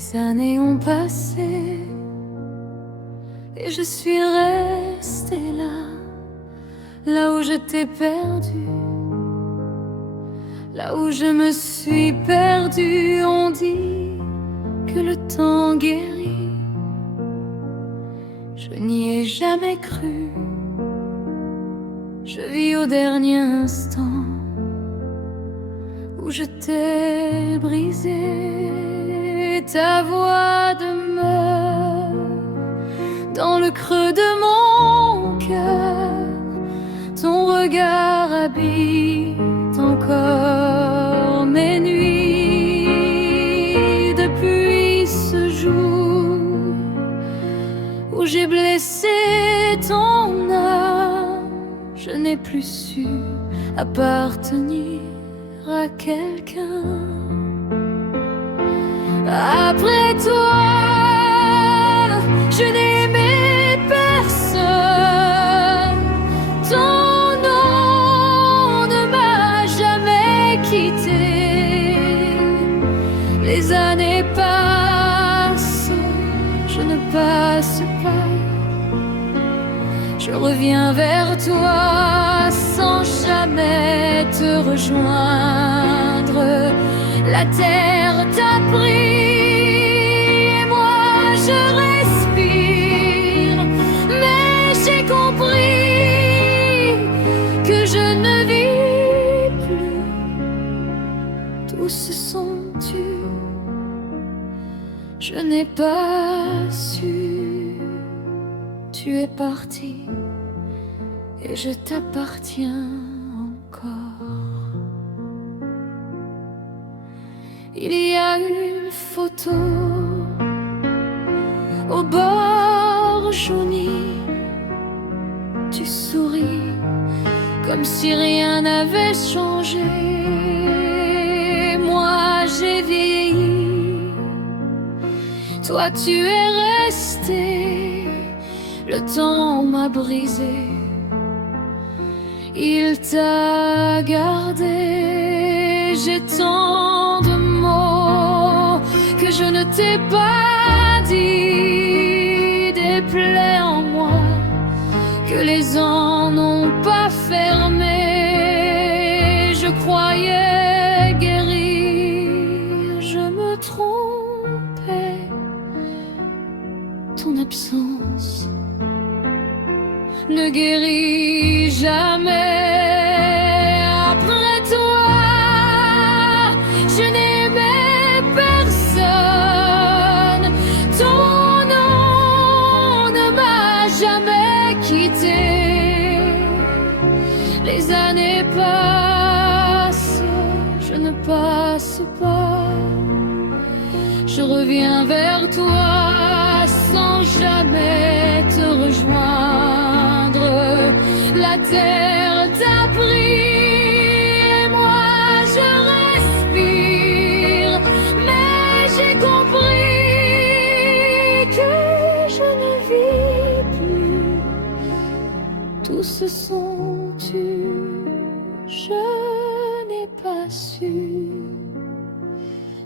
Les années ont passé et je suis restée là, là où je t'ai perdu, là où je me suis perdue. On dit que le temps guérit, je n'y ai jamais cru. Je vis au dernier instant où je t'ai brisé. Ta voix demeure dans le creux de mon cœur, ton regard habite encore mes nuits. Depuis ce jour où j'ai blessé ton âme, je n'ai plus su appartenir à quelqu'un. Après toi, je n'ai aimé personne. Ton nom ne m'a jamais quitté. Les années passent, je ne passe pas. Je reviens vers toi sans jamais te rejoindre. La terre t'a pris et moi je respire, mais j'ai compris que je ne vis plus. Tous se sont tus, je n'ai pas su. Tu es parti et je t'appartiens encore. Il y a une photo au bord jauni. Tu souris comme si rien n'avait changé. Moi j'ai vieilli, toi tu es resté. Le temps m'a brisé, il t'a gardé. J'ai tant de mots que je ne t'ai pas dit, des plaies en moi que les ans n'ont pas fermées. Je croyais guérir, je me trompais. Ton absence ne guérit jamais. Après toi, je n'aimais personne. Ton nom ne m'a jamais quitté. Les années passent, je ne passe pas. Je reviens vers toi sans jamais te rejoindre. La terre t'a pris et moi je respire, mais j'ai compris que je ne vis plus. Tous se sont tus, je n'ai pas su.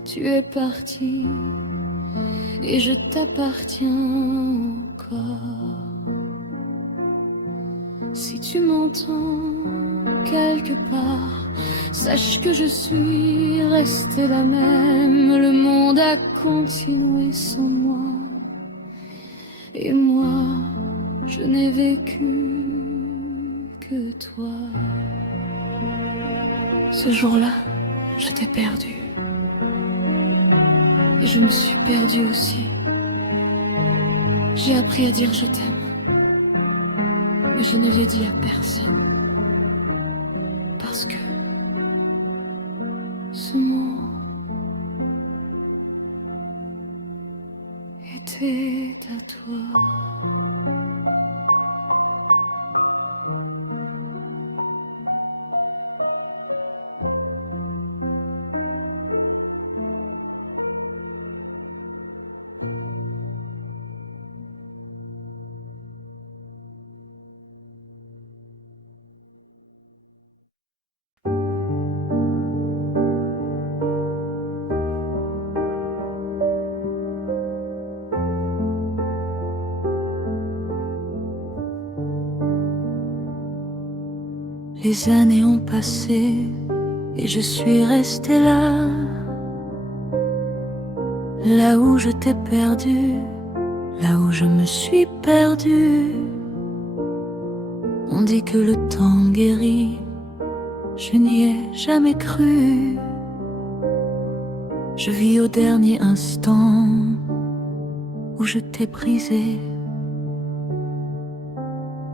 Tu es parti et je t'appartiens encore. Si tu m'entends quelque part, sache que je suis restée la même. Le monde a continué sans moi, et moi, je n'ai vécu que toi. Ce jour-là, je t'ai perdu. Et je me suis perdue aussi. J'ai appris à dire je t'aime, mais je ne l'ai dit à personne. Parce que ce mot était à toi. Les années ont passé et je suis restée là, là où je t'ai perdu, là où je me suis perdue. On dit que le temps guérit, je n'y ai jamais cru. Je vis au dernier instant où je t'ai brisé.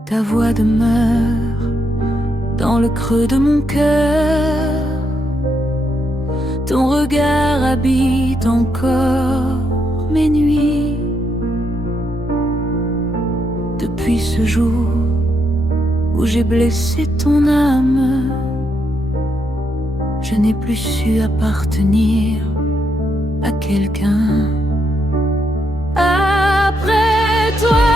Ta voix demeure dans le creux de mon cœur. Ton regard habite encore mes nuits. Depuis ce jour où j'ai blessé ton âme, je n'ai plus su appartenir à quelqu'un. Après toi,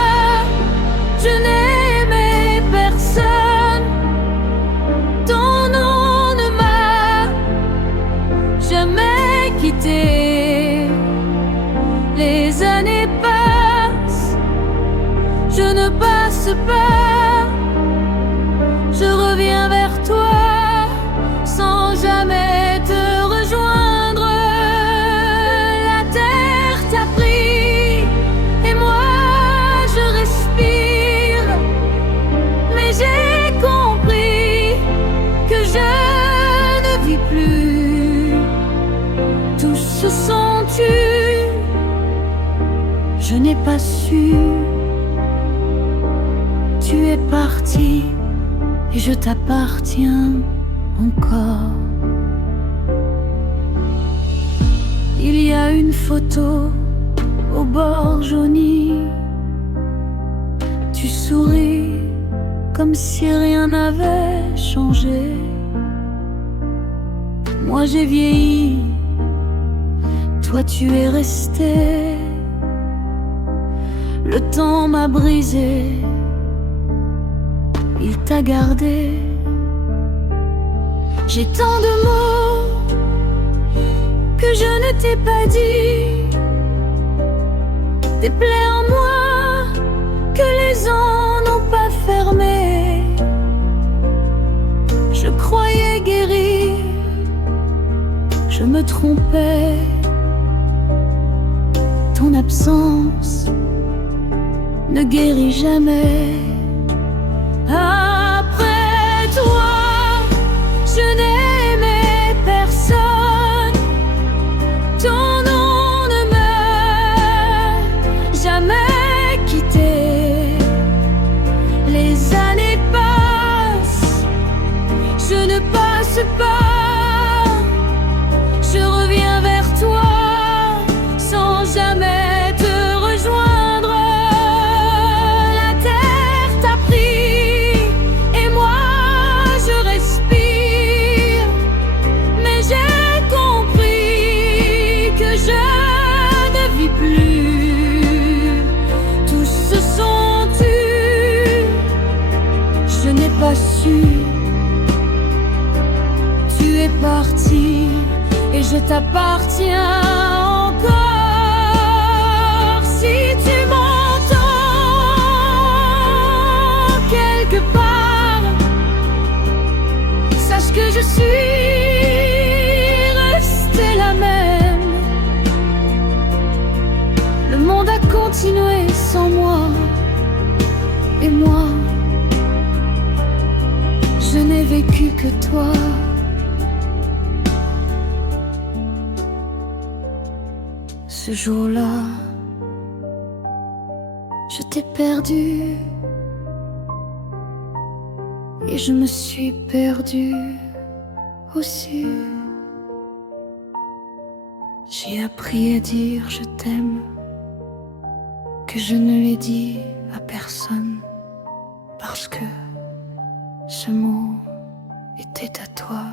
je n'aimais personne. Ton nom ne m'a jamais quitté. Les années passent, je ne passe pas. Je reviens vers toi sans jamais te rejoindre. La terre t'a pris et moi je respire. Mais j'ai compris que je ne vis plus. Tous se sont tus, je n'ai pas su. Tu es parti et je t'appartiens encore. Il y a une photo au bord jauni. Tu souris comme si rien n'avait changé. Moi j'ai vieilli, toi tu es resté. Le temps m'a brisé, il t'a gardé. J'ai tant de mots que je ne t'ai pas dit, des plaies en moi que les ans n'ont pas fermées. Je croyais guérir, je me trompais. Ton absence ne guérit jamais. Après toi, je n'aimais personne. Ton nom ne m'a jamais quitté. Les années passent, je ne passe pas. Je reviens vers toi sans jamais te rejoindre. La terre t'a pris et moi je respire. Mais j'ai compris que je ne vis plus. Tous se sont tus, je n'ai pas su. Tu es parti et je t'appartiens encore. Si tu m'entends quelque part, sache que je suis restée la même. Le monde a continué sans moi, et moi, je n'ai vécu que toi. Ce jour-là, je t'ai perdu et je me suis perdue aussi. J'ai appris à dire je t'aime, que je ne l'ai dit à personne, parce que ce mot était à toi.